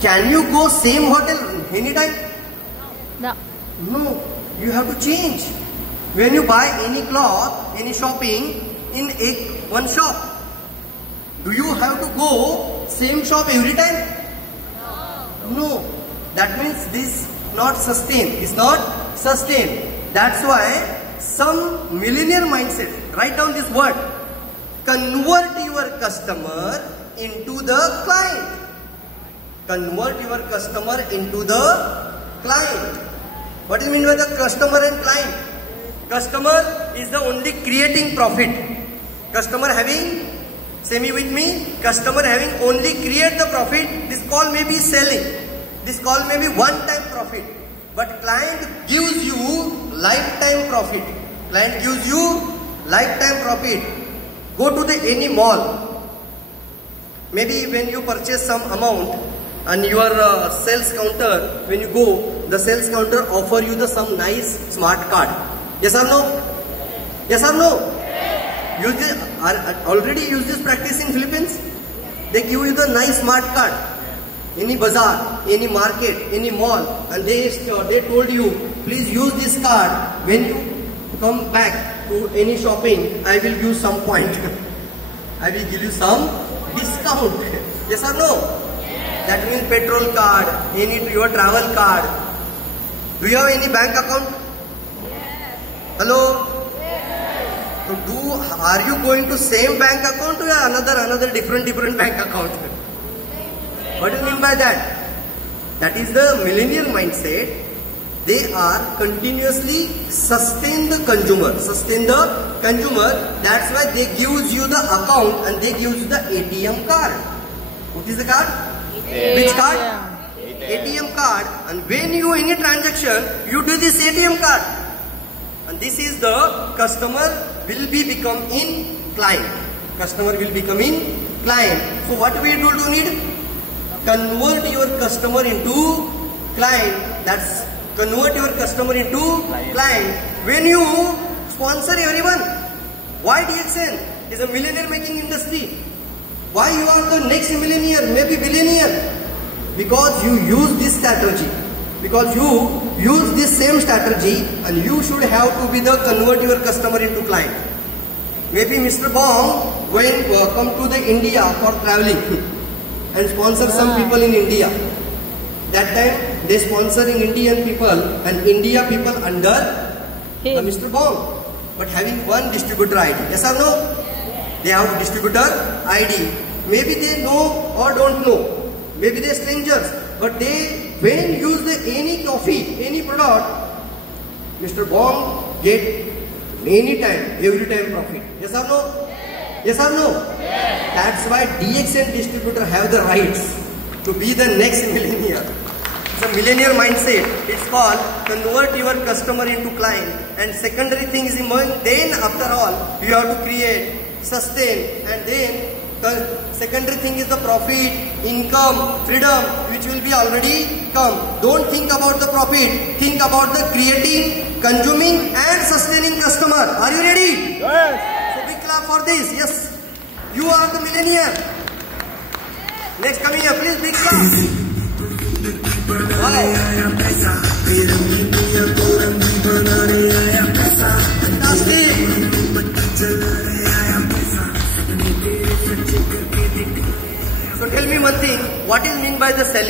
Can you go same hotel anytime? No. No, you have to change. When you buy any cloth, any shopping in one shop, do you have to go same shop every time? No. That means this not sustain. It's not sustain. That's why some millionaire mindset. Write down this word. Convert your customer into the client. Convert your customer into the client. What do you mean by the customer and client? Customer is the only creating profit. Customer having, say me with me, customer having only create the profit. This call may be selling. This call may be one-time profit. But client gives you lifetime profit. Client gives you lifetime profit. Go to the any mall. Maybe when you purchase some amount and your sales counter, when you go, the sales counter offer you the some nice smart card. Yes or no? Yes or no? Use this, already use this practice in Philippines. They give you the nice smart card. Any bazaar, any market, any mall, and they told you, please use this card. When you come back to any shopping, I will give some point. I will give you some discount. Yes or no? That means petrol card, your travel card. Do you have any bank account? Hello? So are you going to same bank account or another different bank account? What do you mean by that? That is the millennial mindset. They are continuously sustain the consumer. That's why they gives you the account and they gives you the ATM card. What is the card? Which card? ATM card. And when you any transaction, you do this ATM card. And this is the customer will be become in client. Customer will become in client. So what we do need? Convert your customer into client. That's convert your customer into client. When you sponsor everyone, why DXN is a millionaire making industry? Why you are the next millionaire, maybe billionaire? Because you use this strategy. Because you use this same strategy, and you should have to be the convert your customer into client. Maybe Mr. Bong when come to the India for traveling and sponsor some people in India. That time they sponsoring Indian people and India people under the Mr. Bong, but having one distributor ID. Yes or no? They have distributor ID. Maybe they know or don't know. Maybe they strangers, but they when use any coffee, any product, Mr. Bong get every time profit. Yes or no? Yes or no? Yes. That's why DXN distributor have the rights to be the next millionaire. It's a millionaire mindset. It's called convert your customer into client. And secondary thing is then after all you have to create, sustain, and then the secondary thing is the profit, income, freedom, which will be already come. Don't think about the profit. Think about the creating, consuming, and sustaining customer. Are you ready? Yes. For this, yes, you are the millionaire. Next, come here, please, big clap. Why? Fantastic. So tell me one thing, what is mean by the selling?